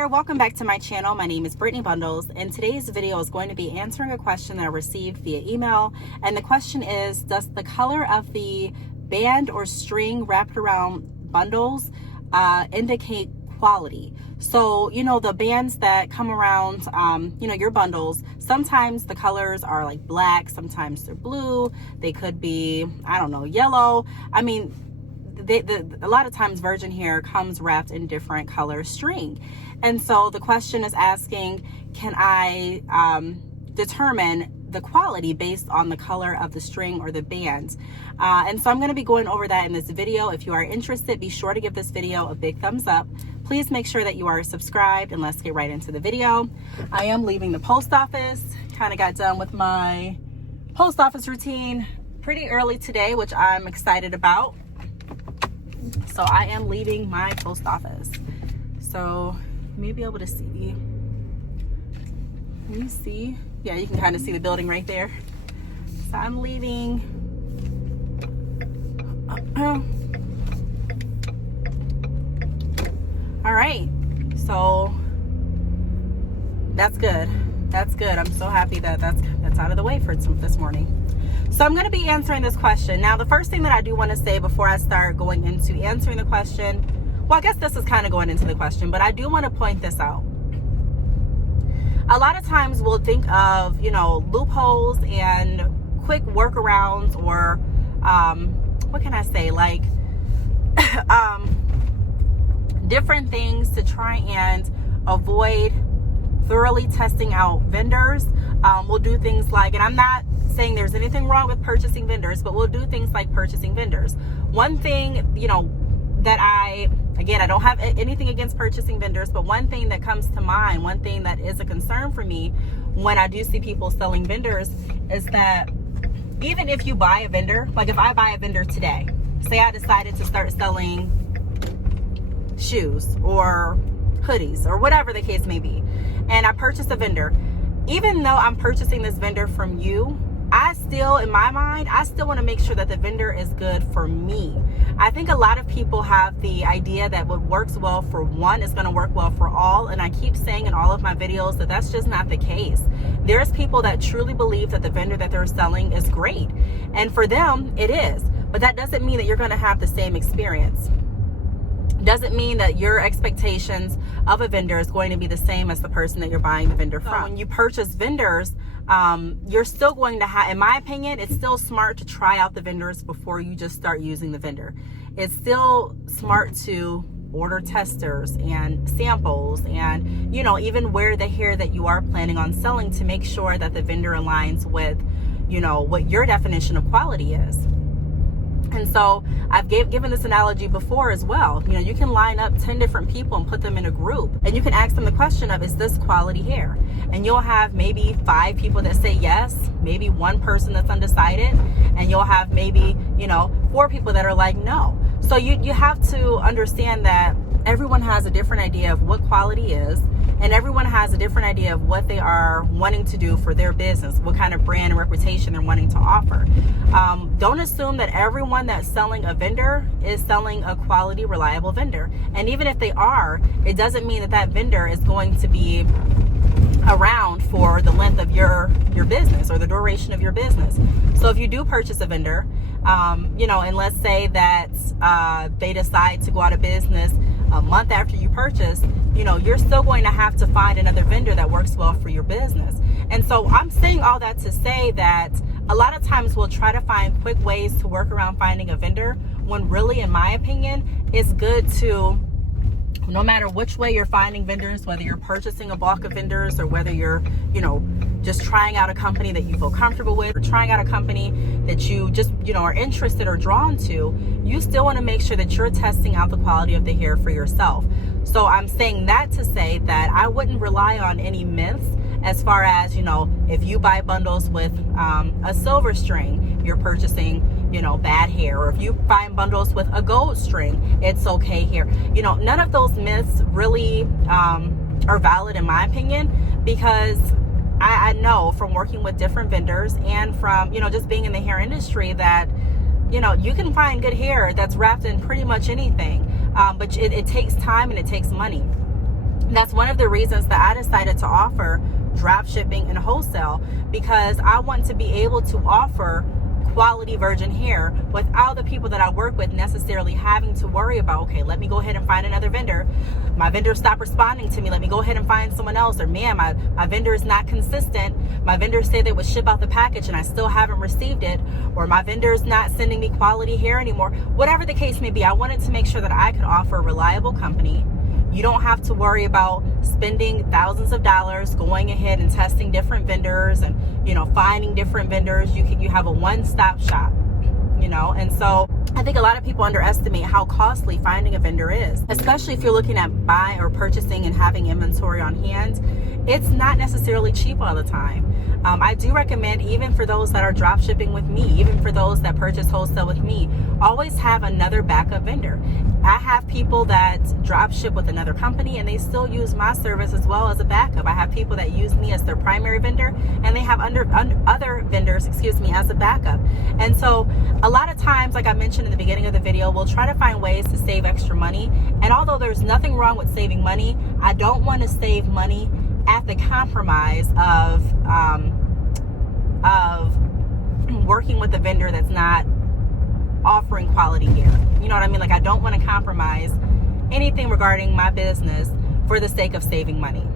there, welcome back to my channel. My name is Brittney Bundles, and today's video is going to be answering a question that I received via email. And the question is, does the color of the band or string wrapped around bundles indicate quality? So, you know, the bands that come around, your bundles, sometimes the colors are like black, sometimes they're blue, they could be, I don't know, yellow. I mean, a lot of times virgin hair comes wrapped in different color string. And so the question is asking, can I determine the quality based on the color of the string or the band? And so I'm going to be going over that in this video. If you are interested, be sure to give this video a big thumbs up. Please make sure that you are subscribed, and let's get right into the video. I am leaving the post office. Kind of got done with my post office routine pretty early today, which I'm excited about. So I am leaving my post office. So you may be able to see. Can you see? Yeah, you can kind of see the building right there. So I'm leaving. All right. So that's good. That's good. I'm so happy that that's out of the way for this morning. So I'm going to be answering this question. Now, the first thing that I do want to say before I start going into answering the question, well, I guess this is kind of going into the question, but I do want to point this out. A lot of times we'll think of, loopholes and quick workarounds, or what can I say, like different things to try and avoid thoroughly testing out vendors. We'll do things like, and I'm not saying there's anything wrong with purchasing vendors, but we'll do things like purchasing vendors. One thing, that I don't have anything against purchasing vendors, but one thing that comes to mind, one thing that is a concern for me when I do see people selling vendors, is that even if you buy a vendor, like if I buy a vendor today, say I decided to start selling shoes or hoodies or whatever the case may be, and I purchase a vendor, even though I'm purchasing this vendor from you, I still, in my mind, I still want to make sure that the vendor is good for me. I think a lot of people have the idea that what works well for one is going to work well for all. And I keep saying in all of my videos that that's just not the case. There's people that truly believe that the vendor that they're selling is great. And for them, it is. But that doesn't mean that you're going to have the same experience. Doesn't mean that your expectations of a vendor is going to be the same as the person that you're buying the vendor from. So when you purchase vendors, you're still going to have, in my opinion, it's still smart to try out the vendors before you just start using the vendor. It's still smart to order testers and samples and, even wear the hair that you are planning on selling to make sure that the vendor aligns with, what your definition of quality is. And so I've given this analogy before as well. You can line up 10 different people and put them in a group, and you can ask them the question of, is this quality hair? And you'll have maybe 5 people that say yes, maybe 1 person that's undecided, and you'll have maybe, 4 people that are like no. So you have to understand that everyone has a different idea of what quality is, and everyone has a different idea of what they are wanting to do for their business, what kind of brand and reputation they're wanting to offer. Don't assume that everyone that's selling a vendor is selling a quality, reliable vendor. And even if they are, it doesn't mean that that vendor is going to be around for the length of your business or the duration of your business. So if you do purchase a vendor, and let's say that they decide to go out of business a month after you purchase, you're still going to have to find another vendor that works well for your business. And so I'm saying all that to say that a lot of times we'll try to find quick ways to work around finding a vendor, when really, in my opinion, it's good to, no matter which way you're finding vendors, whether you're purchasing a bulk of vendors or whether you're, just trying out a company that you feel comfortable with, or trying out a company that you just, are interested or drawn to, you still want to make sure that you're testing out the quality of the hair for yourself. So I'm saying that to say that I wouldn't rely on any myths as far as, if you buy bundles with a silver string, you're purchasing, bad hair. Or if you find bundles with a gold string, it's okay hair. None of those myths really are valid in my opinion, because I know from working with different vendors and from, just being in the hair industry that, you can find good hair that's wrapped in pretty much anything. But it takes time and it takes money. That's one of the reasons that I decided to offer drop shipping and wholesale, because I want to be able to offer quality virgin hair without the people that I work with necessarily having to worry about, okay, let me go ahead and find another vendor. My vendor stopped responding to me. Let me go ahead and find someone else. Or man, my vendor is not consistent. My vendor said they would ship out the package and I still haven't received it. Or my vendor is not sending me quality hair anymore. Whatever the case may be, I wanted to make sure that I could offer a reliable company. You don't have to worry about spending thousands of dollars going ahead and testing different vendors and, finding different vendors. You have a one-stop shop, and so I think a lot of people underestimate how costly finding a vendor is, especially if you're looking at buying or purchasing and having inventory on hand. It's not necessarily cheap all the time. I do recommend, even for those that are drop shipping with me, even for those that purchase wholesale with me, always have another backup vendor. I have people that drop ship with another company and they still use my service as well as a backup. I have people that use me as their primary vendor and they have other vendors, as a backup. And so a lot of times, like I mentioned in the beginning of the video, we'll try to find ways to save extra money. And although there's nothing wrong with saving money, I don't want to save money at the compromise of working with a vendor that's not offering quality hair. You know what I mean? Like, I don't want to compromise anything regarding my business for the sake of saving money.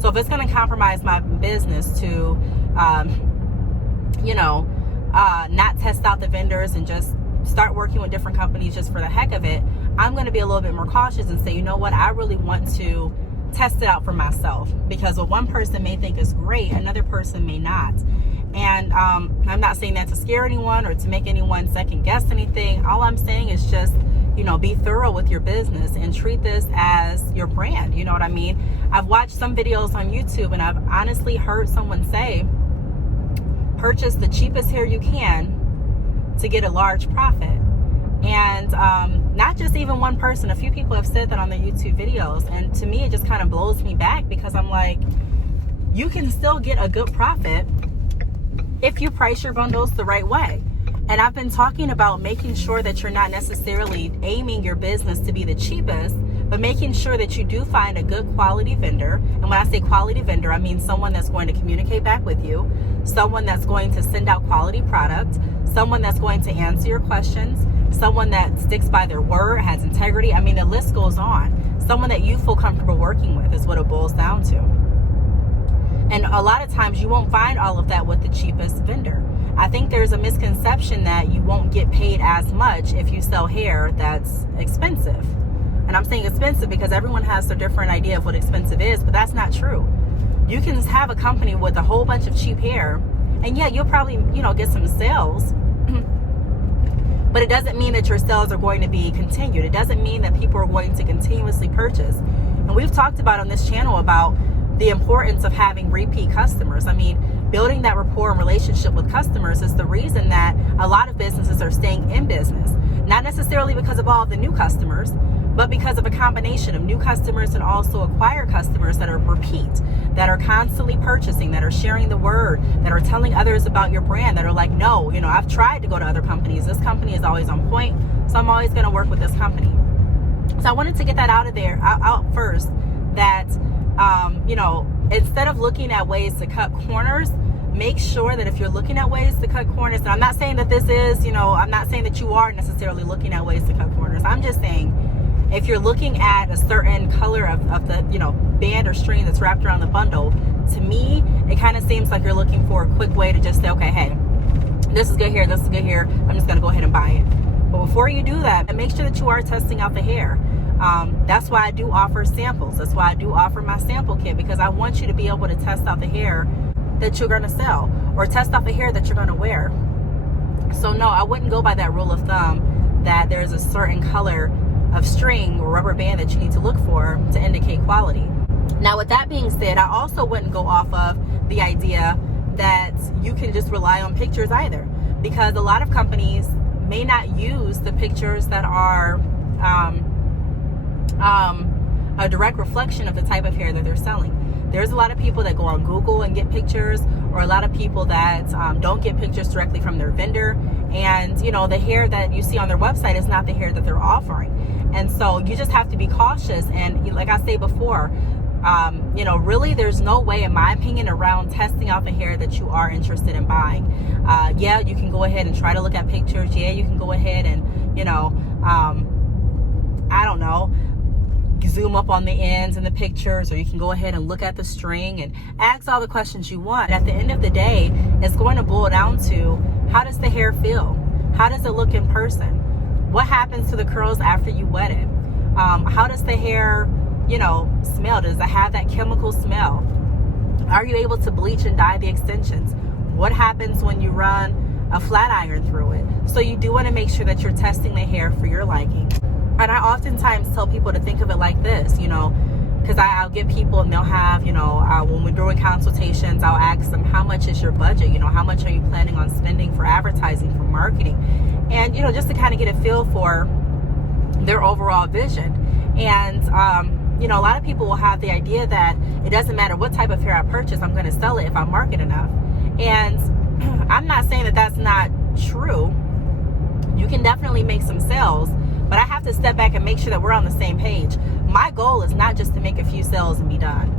So if it's going to compromise my business to, not test out the vendors and just start working with different companies just for the heck of it, I'm going to be a little bit more cautious and say, you know what, I really want to test it out for myself, because what one person may think is great, another person may not. And I'm not saying that to scare anyone or to make anyone second guess anything. All I'm saying is just, be thorough with your business and treat this as your brand. You know what I mean? I've watched some videos on YouTube and I've honestly heard someone say, purchase the cheapest hair you can to get a large profit. And not just even one person, a few people have said that on their YouTube videos. And to me, it just kind of blows me back, because I'm like, you can still get a good profit if you price your bundles the right way. And I've been talking about making sure that you're not necessarily aiming your business to be the cheapest, but making sure that you do find a good quality vendor. And when I say quality vendor, I mean someone that's going to communicate back with you, someone that's going to send out quality product, someone that's going to answer your questions, someone that sticks by their word, has integrity. I mean, the list goes on. Someone that you feel comfortable working with is what it boils down to. And a lot of times you won't find all of that with the cheapest vendor. I think there's a misconception that you won't get paid as much if you sell hair that's expensive. And I'm saying expensive because everyone has their different idea of what expensive is, but that's not true. You can have a company with a whole bunch of cheap hair, and yeah, you'll probably, get some sales, but it doesn't mean that your sales are going to be continued. It doesn't mean that people are going to continuously purchase. And we've talked about on this channel about the importance of having repeat customers. I mean, building that rapport and relationship with customers is the reason that a lot of businesses are staying in business. Not necessarily because of all the new customers, but because of a combination of new customers and also acquired customers that are repeat, that are constantly purchasing, that are sharing the word, that are telling others about your brand, that are like, no, I've tried to go to other companies. This company is always on point, so I'm always going to work with this company. So I wanted to get that out first, that, instead of looking at ways to cut corners, make sure that if you're looking at ways to cut corners, and I'm not saying that this is, I'm not saying that you are necessarily looking at ways to cut corners. I'm just saying, if you're looking at a certain color of the, band or string that's wrapped around the bundle, to me, it kind of seems like you're looking for a quick way to just say, okay, hey, this is good hair, this is good hair, I'm just going to go ahead and buy it. But before you do that, make sure that you are testing out the hair. That's why I do offer samples. That's why I do offer my sample kit, because I want you to be able to test out the hair that you're going to sell, or test out the hair that you're going to wear. So no, I wouldn't go by that rule of thumb that there's a certain color of string or rubber band that you need to look for to indicate quality. Now, with that being said, I also wouldn't go off of the idea that you can just rely on pictures either, because a lot of companies may not use the pictures that are a direct reflection of the type of hair that they're selling. There's a lot of people that go on Google and get pictures, or a lot of people that don't get pictures directly from their vendor. And, the hair that you see on their website is not the hair that they're offering. And so you just have to be cautious. And like I say before, Really there's no way, in my opinion, around testing out the hair that you are interested in buying. Yeah, you can go ahead and try to look at pictures. Yeah, you can go ahead and, I don't know, zoom up on the ends in the pictures, or you can go ahead and look at the string and ask all the questions you want. At the end of the day, it's going to boil down to, how does the hair feel? How does it look in person? What happens to the curls after you wet it? How does the hair, smell? Does it have that chemical smell? Are you able to bleach and dye the extensions? What happens when you run a flat iron through it? So you do want to make sure that you're testing the hair for your liking. And I oftentimes tell people to think of it like this, because I'll get people and they'll have, when we're doing consultations, I'll ask them, how much is your budget? How much are you planning on spending for advertising, for marketing? And, just to kind of get a feel for their overall vision. And, a lot of people will have the idea that it doesn't matter what type of hair I purchase, I'm going to sell it if I market enough. And I'm not saying that that's not true. You can definitely make some sales, but I have to step back and make sure that we're on the same page. My goal is not just to make a few sales and be done.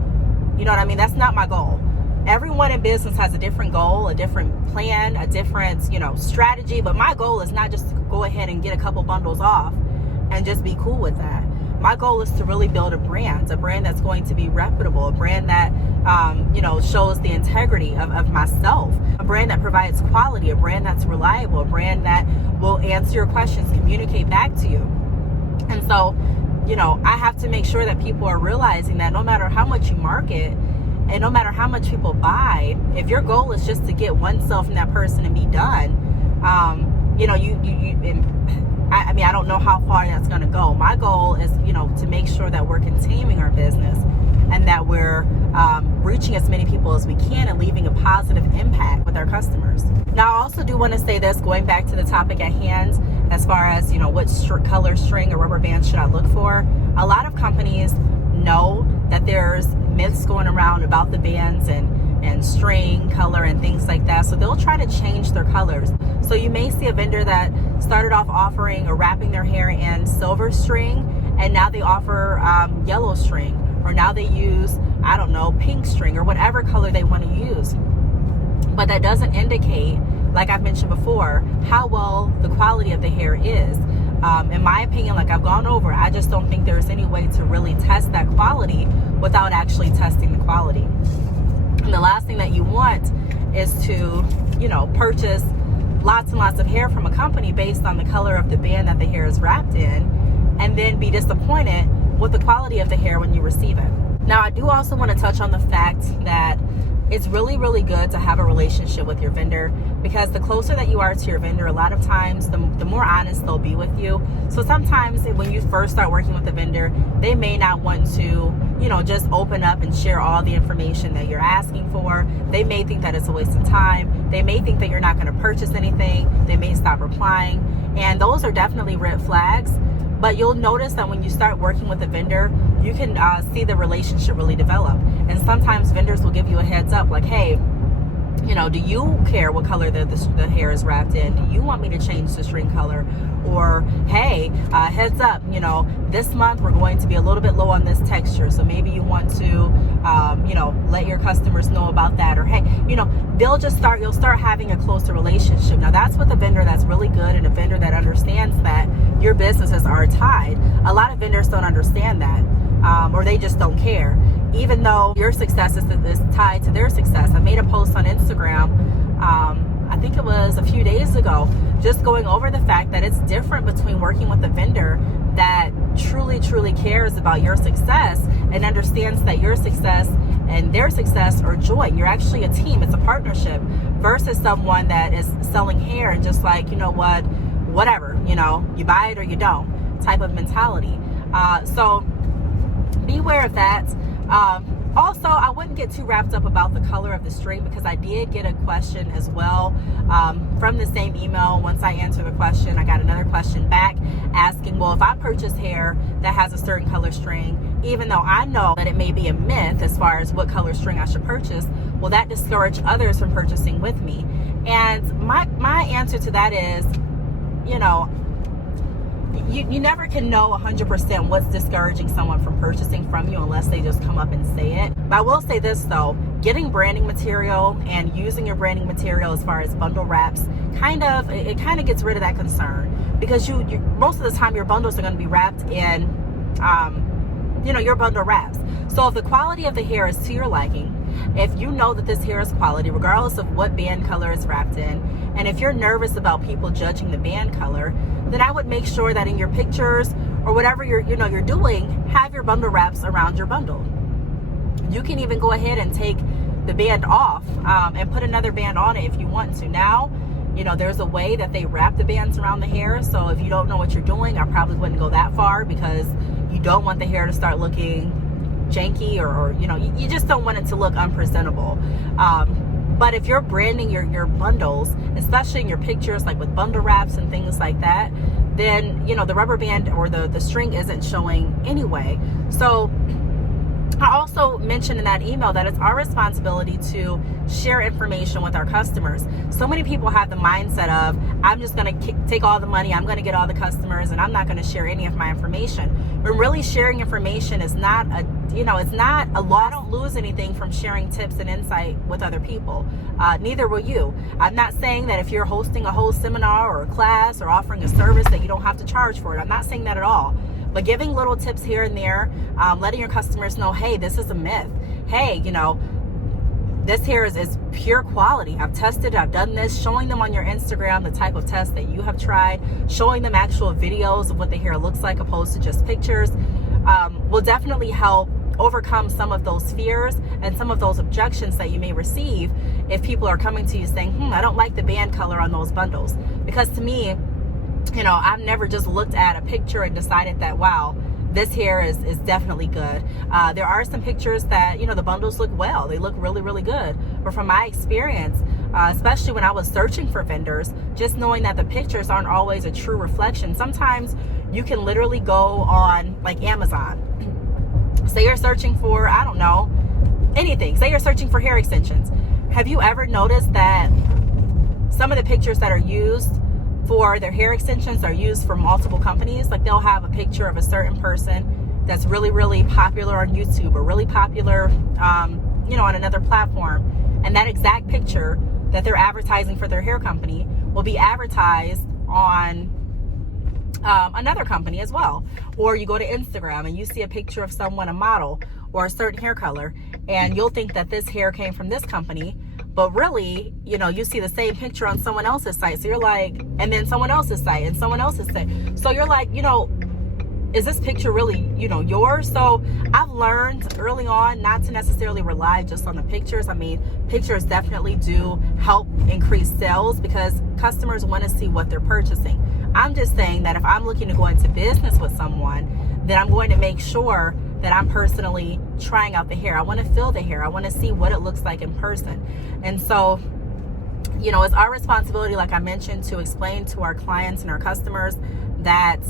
You know what I mean? That's not my goal. Everyone in business has a different goal, a different plan, a different, strategy. But my goal is not just to go ahead and get a couple bundles off and just be cool with that. My goal is to really build a brand that's going to be reputable, a brand that, shows the integrity of myself, a brand that provides quality, a brand that's reliable, a brand that will answer your questions, communicate back to you. And so, I have to make sure that people are realizing that no matter how much you market and no matter how much people buy, if your goal is just to get oneself from that person and be done, I don't know how far that's going to go. My goal is, to make sure that we're continuing our business and that we're reaching as many people as we can and leaving a positive impact with our customers. Now, I also do want to say this, going back to the topic at hand, as far as, what color string or rubber band should I look for? A lot of companies know that there's myths going around about the bands and string color and things like that. So they'll try to change their colors. So you may see a vendor that started off offering or wrapping their hair in silver string, and now they offer yellow string, or now they use, pink string, or whatever color they want to use. But that doesn't indicate, like I've mentioned before, how well the quality of the hair is. In my opinion, like I've gone over, I just don't think there's any way to really test that quality without actually testing the quality. And the last thing that you want is to, purchase lots and lots of hair from a company based on the color of the band that the hair is wrapped in, and then be disappointed with the quality of the hair when you receive it. Now, I do also want to touch on the fact that it's really, really good to have a relationship with your vendor, because the closer that you are to your vendor, a lot of times the more honest they'll be with you. So sometimes when you first start working with a vendor, they may not want to, just open up and share all the information that you're asking for. They may think that it's a waste of time. They may think that you're not going to purchase anything. They may stop replying. And those are definitely red flags. But you'll notice that when you start working with a vendor, you can see the relationship really develop. And sometimes vendors will give you a heads up, like, hey, do you care what color the hair is wrapped in? Do you want me to change the string color? Or, hey, heads up, this month we're going to be a little bit low on this texture, so maybe you want to, let your customers know about that. Or, hey, you'll start having a closer relationship. Now, that's with a vendor that's really good and a vendor that understands that your businesses are tied. A lot of vendors don't understand that, or they just don't care. Even though your success is tied to their success. I made a post on Instagram, I think it was a few days ago, just going over the fact that it's different between working with a vendor that truly, truly cares about your success and understands that your success and their success are joint. You're actually a team. It's a partnership, versus someone that is selling hair and just like, whatever, you buy it or you don't type of mentality. So beware of that. Also, I wouldn't get too wrapped up about the color of the string, because I did get a question as well from the same email. Once I answered the question, I got another question back asking, well, if I purchase hair that has a certain color string, even though I know that it may be a myth as far as what color string I should purchase, will that discourage others from purchasing with me? And my answer to that is, you never can know 100% what's discouraging someone from purchasing from you unless they just come up and say it. But I will say this though, getting branding material and using your branding material as far as bundle wraps, it kind of gets rid of that concern, because you most of the time your bundles are going to be wrapped in your bundle wraps. So if the quality of the hair is to your liking, if you know that this hair is quality regardless of what band color it's wrapped in, and if you're nervous about people judging the band color, then I would make sure that in your pictures or whatever you're doing, have your bundle wraps around your bundle. You can even go ahead and take the band off and put another band on it if you want to. Now, there's a way that they wrap the bands around the hair. So if you don't know what you're doing, I probably wouldn't go that far, because you don't want the hair to start looking janky or you just don't want it to look unpresentable. But if you're branding your bundles, especially in your pictures, like with bundle wraps and things like that, then the rubber band or the string isn't showing anyway. So I also mentioned in that email that it's our responsibility to share information with our customers. So many people have the mindset of, I'm just going to take all the money, I'm going to get all the customers, and I'm not going to share any of my information. When really sharing information is not it's not a lot. I don't lose anything from sharing tips and insight with other people. Neither will you. I'm not saying that if you're hosting a whole seminar or a class or offering a service that you don't have to charge for it. I'm not saying that at all. But giving little tips here and there, letting your customers know, hey, this is a myth. Hey, this hair is pure quality. I've tested it, I've done this, showing them on your Instagram the type of test that you have tried, showing them actual videos of what the hair looks like opposed to just pictures, will definitely help overcome some of those fears and some of those objections that you may receive if people are coming to you saying, I don't like the band color on those bundles. Because to me, I've never just looked at a picture and decided that, wow, this hair is definitely good. There are some pictures that, the bundles look well. They look really, really good. But from my experience, especially when I was searching for vendors, just knowing that the pictures aren't always a true reflection. Sometimes you can literally go on like Amazon. Say you're searching for, I don't know, anything. Say you're searching for hair extensions. Have you ever noticed that some of the pictures that are used for their hair extensions are used for multiple companies? Like they'll have a picture of a certain person that's really, really popular on YouTube or really popular, on another platform. And that exact picture that they're advertising for their hair company will be advertised on another company as well. Or you go to Instagram and you see a picture of someone, a model or a certain hair color, and you'll think that this hair came from this company. But really, you see the same picture on someone else's site. So you're like, and then someone else's site and someone else's site. So you're like, is this picture really, yours? So I've learned early on not to necessarily rely just on the pictures. I mean, pictures definitely do help increase sales because customers want to see what they're purchasing. I'm just saying that if I'm looking to go into business with someone, then I'm going to make sure that I'm personally trying out the hair. I want to feel the hair. I want to see what it looks like in person. And so, it's our responsibility, like I mentioned, to explain to our clients and our customers that,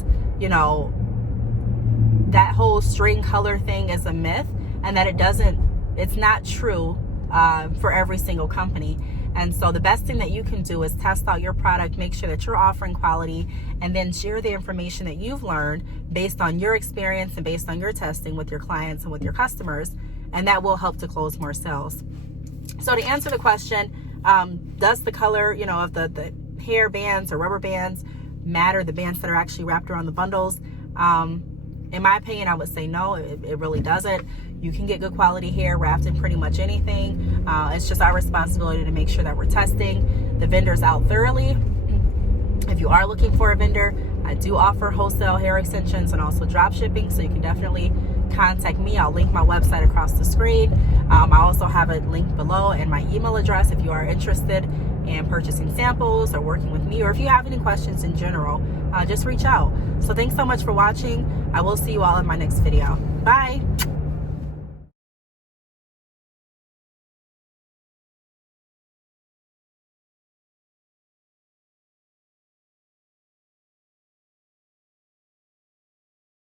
that whole string color thing is a myth and that it's not true for every single company. And so the best thing that you can do is test out your product, make sure that you're offering quality, and then share the information that you've learned based on your experience and based on your testing with your clients and with your customers, and that will help to close more sales. So to answer the question, does the color, of the hair bands or rubber bands matter, the bands that are actually wrapped around the bundles? In my opinion, I would say no, it really doesn't. You can get good quality hair wrapped in pretty much anything. It's just our responsibility to make sure that we're testing the vendors out thoroughly. If you are looking for a vendor, I do offer wholesale hair extensions and also drop shipping, so you can definitely contact me. I'll link my website across the screen. I also have a link below and my email address if you are interested in purchasing samples or working with me, or if you have any questions in general, just reach out. So thanks so much for watching. I will see you all in my next video. Bye.